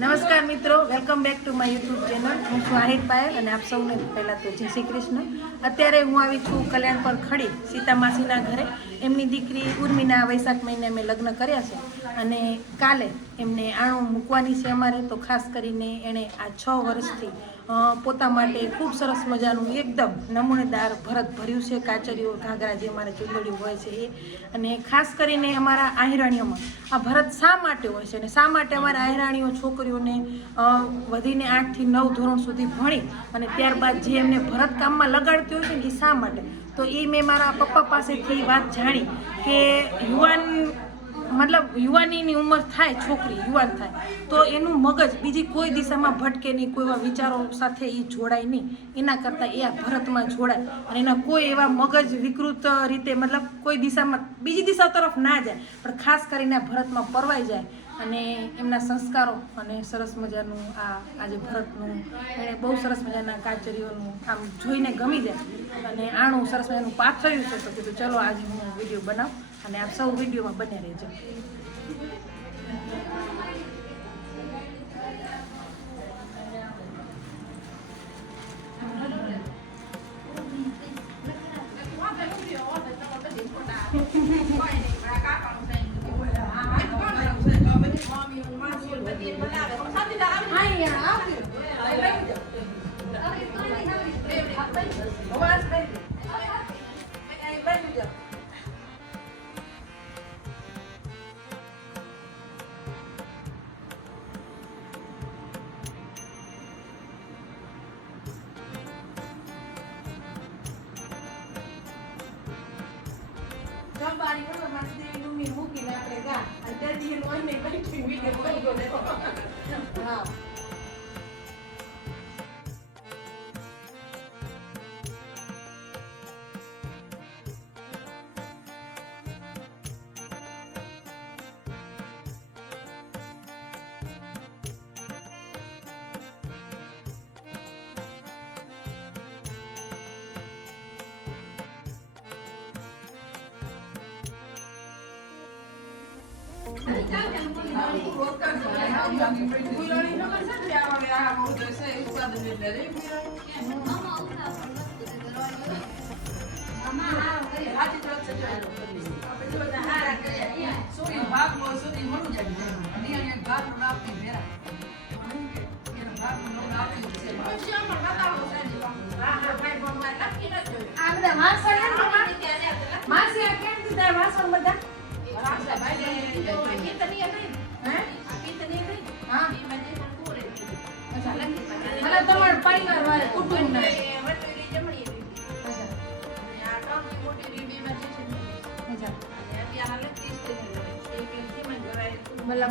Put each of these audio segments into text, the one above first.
નમસ્કાર મિત્રો, welcome back to my YouTube channel. હું છું આહિર પાયલ અને આપ સૌને પહેલાં તો જય શ્રી કૃષ્ણ. અત્યારે હું આવી છું કલ્યાણ પર ખડી સીતા માસીના ઘરે. એમની દીકરી ઉર્મિના વૈશાખ મહિને અમે લગ્ન કર્યા છે અને કાલે એમને આણું મૂકવાની છે અમારે. તો ખાસ કરીને એણે આ 6 વર્ષથી પોતા માટે ખૂબ સરસ મજાનું એકદમ નમૂનેદાર ભરત ભર્યું છે. કાચરીઓ, ઘાઘરા જે અમારે ચુંદડીઓ હોય છે એ. અને ખાસ કરીને અમારા આહિરાણીઓમાં આ ભરત શા માટે હોય છે અને શા માટે અમારા આહિરાણીઓ છોકરીઓને વધીને 8 થી 9 ધોરણ સુધી ભણી અને ત્યારબાદ જે એમને ભરત કામમાં લગાડતી હોય છે ને એ શા માટે. તો એ મેં મારા પપ્પા પાસેથી વાત જાણી કે યુવાનીની ઉંમર થાય, છોકરી યુવાન થાય તો એનું મગજ બીજી કોઈ દિશામાં ભટકે નહીં, કોઈ એવા વિચારો સાથે એ જોડાય નહીં. એના કરતાં એ આ ભરતમાં જોડાય અને એના કોઈ એવા મગજ વિકૃત રીતે કોઈ દિશામાં બીજી દિશા તરફ ના જાય, પણ ખાસ કરીને આ ભરતમાં પરવાઈ જાય અને એમના સંસ્કારો અને સરસ મજાનું આજે ભરતનું એણે બહુ સરસ મજાના કાચરીઓનું આમ જોઈને ગમી જાય અને આણું સરસ મજાનું પાથર્યું છે. તો કીધું ચલો આજે હું વિડીયો બનાવું અને આપ સૌ વિડીયોમાં બન્યા રહેજો. બારી પર માસી નું મૂકીને આપણે ગા અને તેથી એનો એને બેઠી વિડિયો કરી ગયો. હા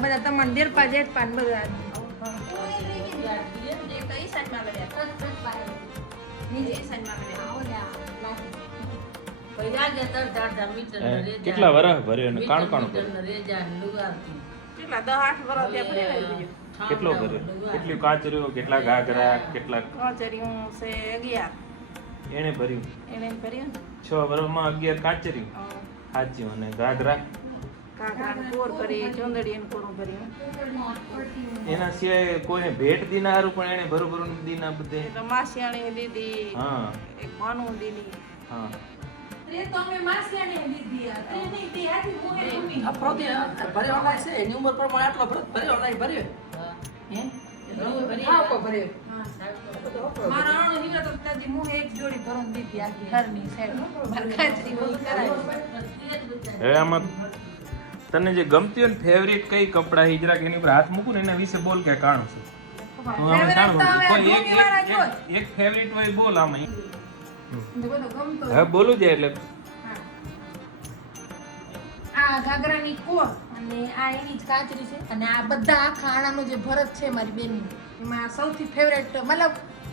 બધા તમારે દેરપા જેઠપા ને બધા કેટલા વર્ષ ભર્યો ને કાણ કાણ કેટલો ભર્યો, કેટલી કાચરીઓ, કેટલા ઘાઘરા, કેટલા કાચરીઓ છે 11 એને ભર્યું. 6 વર્ષમાં 11 કાચરીઓ સાચી અને ઘાઘરા એના સિવાય કોઈને ભેટ દીનારું પણ એને બરોબર દીના બધે માસિયાણી દીદી હા એક માનું દીદી હા રે તો અમે માસિયાણી દીદી આ તે તે આથી મોએ ભૂમિ આ પ્રોતી ભર્યો લાય છે એની ઉંમર પ્રમાણે આટલો ભર્યો લાય ભર્યો હે હા કો ભર્યો મારા આણો નીકળે તો તાજી મોએ એક જોડી ભરણ દીધી આખી હરની સાઈડ માર ખાચરી બધું કરાય. હવે આમાં તને જે ગમતી હોય ને ફેવરિટ કઈ કપડા હિજરા કે એની ઉપર હાથ મૂકું ને એના વિશે બોલ કે કાણું છે તો અમે જાણવું કોઈ એક ફેવરિટ હોય બોલ આમાં હવે બોલું જાય એટલે આ ઘાઘરાની કોર અને આ એની જ કાચરી છે અને આ બધા આખા આણાનો જે ભરત છે મારી બેનનું એમાં સૌથી ફેવરેટ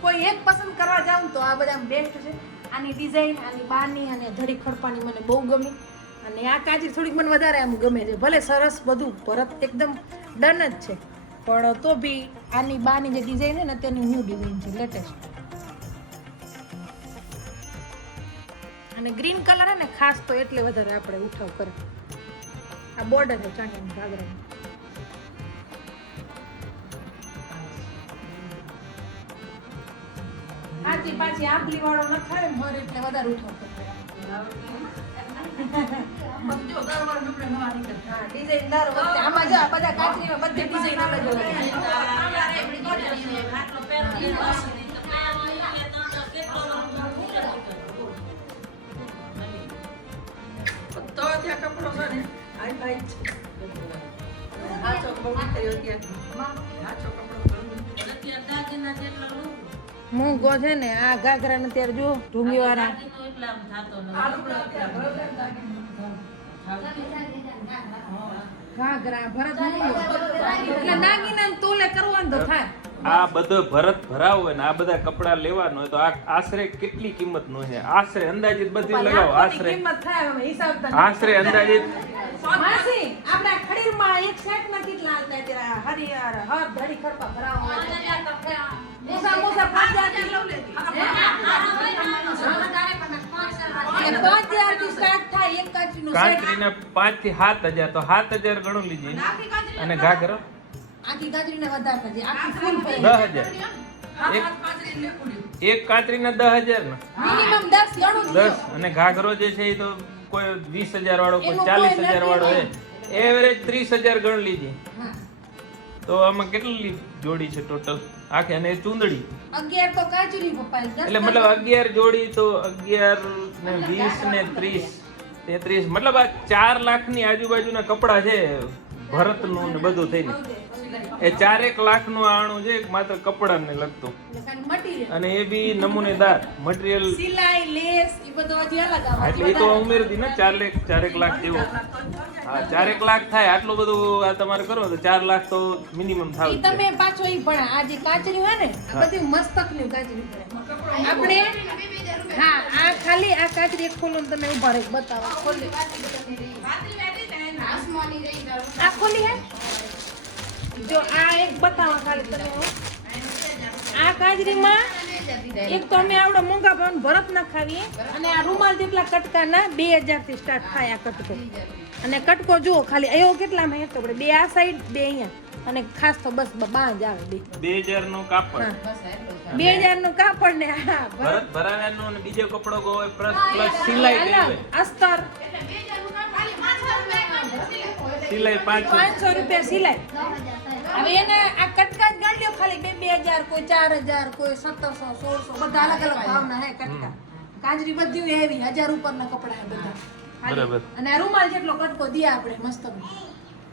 કોઈ એક પસંદ કરવા જાઉં તો આ બધા બેસ્ટ છે. આની ડિઝાઇન, આની બારની અને ધડી ખડપાની મને બહુ ગમી અને આ કાચરી થોડીક મને વધારે આમ ગમે છે. ભલે સરસ બધું ભરત એકદમ ડન જ છે પણ તો બી આની બારની જે ડિઝાઇન છે ને તેની ન્યૂ ડિઝાઇન છે, લેટેસ્ટ. અને ગ્રીન કલર હે ને ખાસ તો એટલે વધારે આપણે ઉઠાવ કરે. આ બોર્ડર છે ચાંદીની ઘાઘરાની. આથી પાછી આંબલી વાળો નખાવે મર એટલે વધારે ઉઠો જો દરવાર ડુબળે નવા નીકળે. હા ડિઝાઇનદાર વખતે આમાં જો આ બધા કાચરીમાં બધે ડિઝાઇન અલગ અલગ તો ત્યાં કપડો છે ને આઈ ભાઈ છે. આ ચોક બહુ નીકળ્યો ત્યાં. આ ચોક કપડો મૂંગો છે ને આ ઘાઘરા ને ત્યારે જો ઢૂંગી વાળા આ ડુબળે ત્યાં બરોબર ઘાઘરા ભરત મૂંગો એટલે નાગીના ને તોલે કરવાનું તો થાય આ બધો ભરત ભરાવ હોય ને આ બધા કપડા લેવાનો હોય તો આ આશરે કેટલી કિંમત નો છે? આશરે અંદાજિત બધી લગાવો. આશરે કિંમત થાય હવે હિસાબ તો આશરે અંદાજિત માસી આપણા ખડીરમાં એક સેટ માં કેટલા આવતા તેરા હરિયાર હર ધડી ખડપા ભરાવો મોસા મોસા 5000 કિલો લે 5000 થી સ્ટાર્ટ થાય એક કાચીનું સેટ કાંકરીના 5 થી 7000 તો 7000 ગણું લીજે અને ઘાઘરો આખી ગાજરીને વધારતા છે આખી ફૂલ પડી 10000 એક કાંકરીના 10000 ને મિનિમમ 10 ગણું 10 અને ઘાઘરો જે છે એ તો કોઈ 20000 વાળો કોઈ 40000 વાળો છે એવરેજ 30000 ગણ લીજે હા તો આમાં કેટલી જોડી છે ટોટલ આખી અને ચૂંદડી 11 તો કાચરી પપ્પાએ 10 એટલે મતલબ 11 જોડી તો 11 ને 20 ને 30 33 મતલબ આ 4 લાખની આજુબાજુના કપડા છે ભરતનું ને બધું થઈને એ 4 લાખનું આણું છે માત્ર કપડાને લગતું મટીરીયલ અને એ બી નમૂનેદાર મટીરીયલ સિલાઈ લેસ એ બધું હજી અલગ આવે એટલે એ તો ઉમેરી દી ને 4 લાખ જેવો હા 4 લાખ થાય આટલું બધું આ તમારે કરો તો 4 લાખ તો મિનિમમ થાવ ઈ તમે પાછો ઈ ભણા આ જે કાચરી હોય ને આ બધી મસ્તકની કાચરી પડે આપણે હા આ ખાલી આ કાચરી એક ખોલો ને તમે ઉભા રહી બતાવો ખોલી આ ખોલી હે જો આ એક બતાવો ખાલી તમે આ કાચરીમાં એક તો અમે આવડો મોંઘા ભાવનો ભરત નખાવીએ અને આ રૂમાલ જેટલા કટકાના 2000 થી સ્ટાર્ટ થાય આ કટકો અને કટકો જુઓ ખાલી એવો કેટલામાં હેતો પડે બે આ સાઈડ બે અહીંયા અને ખાસ તો બસ બાંજ આવે બે 2000 નું કાપડ 2000 નું કાપડ ને હા ભરત ભરાવાનો અને બીજો કપડો હોય પ્લસ સિલાઈ કરી હોય અસ્તર સિલાઈ 500 રૂપિયા સિલાઈ હવે એને આ કટકા જ ગણ લ્યો ખાલી 2000 કોઈ 4000 કોઈ 1700 1600 બધા અલગ અલગ ભાવના હે કટકા કાંજરી બધી એવી 1000 ઉપરના કપડા હે બધા બરાબર અને આ રૂમાલ જેટલો કટકો દિયા આપણે મસ્ત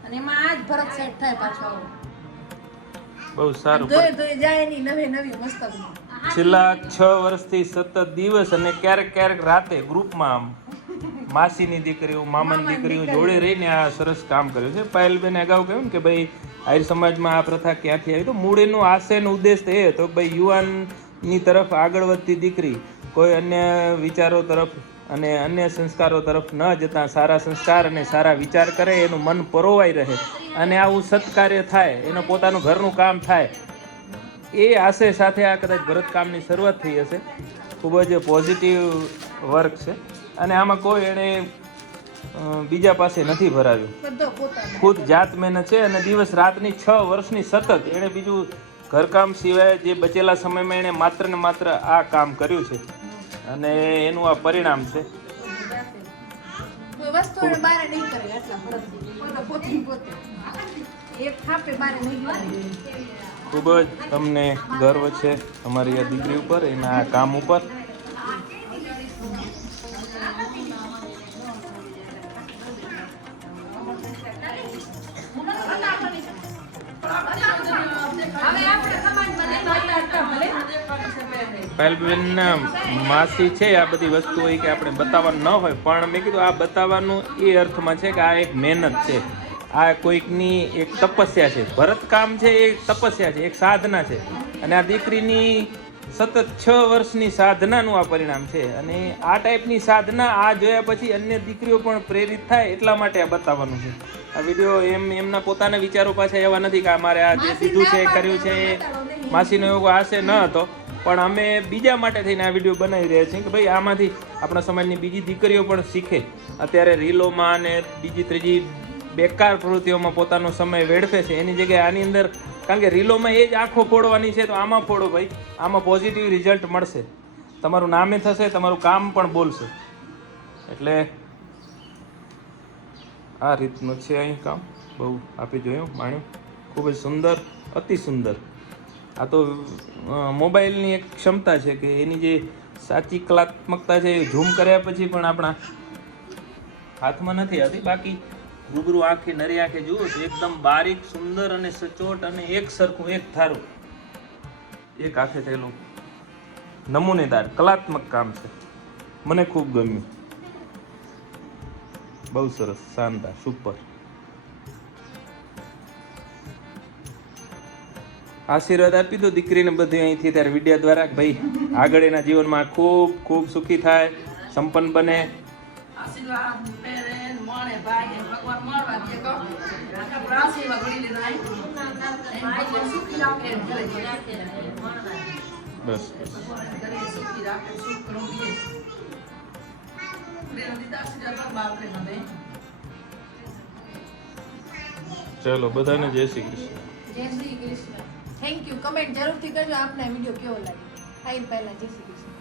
અને એમાં આજ ભરત સેટ થાય પાછો બહુ સારું ધોઈ જાય ની નવી મસ્ત છેલ્લા 6 વર્ષથી સતત દિવસ અને ક્યારેક રાતે ગ્રુપમાં આમ માસીની દીકરીઓ મામાની દીકરીઓ જોડે રહીને આ સરસ કામ કર્યું છે. પાયલબેને અગાઉ કહ્યું કે ભાઈ આહિર સમાજમાં આ પ્રથા ક્યાંથી આવી તો મૂળ એનો આશયનો ઉદ્દેશ એ હતો કે ભાઈ યુવાનની તરફ આગળ વધતી દીકરી કોઈ અન્ય વિચારો તરફ અને અન્ય સંસ્કારો તરફ ન જતા સારા સંસ્કાર અને સારા વિચાર કરે એનું મન પરોવાઈ રહે અને આવું સત્કાર્ય થાય એનું પોતાનું ઘરનું કામ થાય એ આશય સાથે આ કદાચ ભરતકામની શરૂઆત થઈ હશે. ખૂબ જ પોઝિટિવ વર્ક છે અને આમાં કોઈ એણે બીજા પાસે નથી ભરાવ્યું, ખુદ જાત મહેનત છે અને દિવસ રાતની 6 વર્ષની સતત એણે બીજું ઘરકામ સિવાય જે બચેલા સમયમાં એણે માત્ર ને માત્ર આ કામ કર્યું છે અને એનું આ પરિણામ છે. ખૂબ જ તમને ગર્વ છે અમારી આ દીકરી ઉપર, એના આ કામ ઉપર. પાયલબેનના માસી છે આ બધી વસ્તુઓ કે આપણે બતાવવાનું ન હોય, પણ મેં કીધું આ બતાવવાનું એ અર્થમાં છે કે આ એક મહેનત છે, આ કોઈકની એક તપસ્યા છે. ભરતકામ છે એ તપસ્યા છે, એક સાધના છે અને આ દીકરીની સતત 6 વર્ષની સાધનાનું આ પરિણામ છે. અને આ ટાઈપની સાધના આ જોયા પછી અન્ય દીકરીઓ પણ પ્રેરિત થાય એટલા માટે આ બતાવવાનું છે. આ વિડીયો એમના પોતાના વિચારો પાછા એવા નથી કે અમારે આ જે સીધું છે કર્યું છે એ માસીનો એવો આશય ન હતો, પણ અમે બીજા માટે થઈને આ વિડીયો બનાવી રહ્યા છીએ કે ભાઈ આમાંથી આપણા સમાજની બીજી દીકરીઓ પણ શીખે. અત્યારે રીલોમાં અને બીજી ત્રીજી બેકાર પ્રવૃત્તિઓમાં પોતાનો સમય વેડફે છે, એની જગ્યાએ આની અંદર, કારણ કે રીલોમાં એ જ આંખો ફોડવાની છે તો આમાં ફોડો ભાઈ, આમાં પોઝિટિવ રિઝલ્ટ મળશે. તમારું નામે થશે, તમારું કામ પણ બોલશે. એટલે આ રીતનું છે અહીં કામ. બહુ આપી જોયું, માણ્યું, ખૂબ જ સુંદર, અતિ સુંદર. આ તો મોબાઈલની એક ક્ષમતા છે કે એની જે સાચી કલાત્મકતા છે એ ઝૂમ કર્યા પછી પણ આપણા હાથમાં નથી આવતી. બાકી રૂબરૂ આંખે નરી આંખે જુઓ તો એકદમ બારીક, સુંદર અને સચોટ અને એક સરખું, એક ધારું, એક હાથે થયેલું નમૂનેદાર કલાત્મક કામ છે. મને ખૂબ ગમ્યું, બહુ સરસ, શાનદાર, સુપર. આશીર્વાદ આપી દો દીકરીને બધું અહીંથી ત્યારે વિડીયો દ્વારા કે ભાઈ આગળ એના જીવનમાં ખૂબ ખૂબ સુખી થાય, સંપન્ન બને. આશીર્વાદ પહેરે મળે ભાઈ ભગવાન મળવા દે કહો આખા આશીર્વાદ વળી લીધા ભગવાન સુખી રાખે ઘરે બસ ઘરે સુખી રાખે સુખ કરું દે પ્રેમ દીધા આશીર્વાદ બાપરે મને ચલો બધાને જય શ્રી કૃષ્ણ. જય Shri Krishna. Thank you. Comment જરૂરથી કરજો આપને વિડીયો કેવો લાગ્યો. આઈ પહેલા જય શ્રી કૃષ્ણ.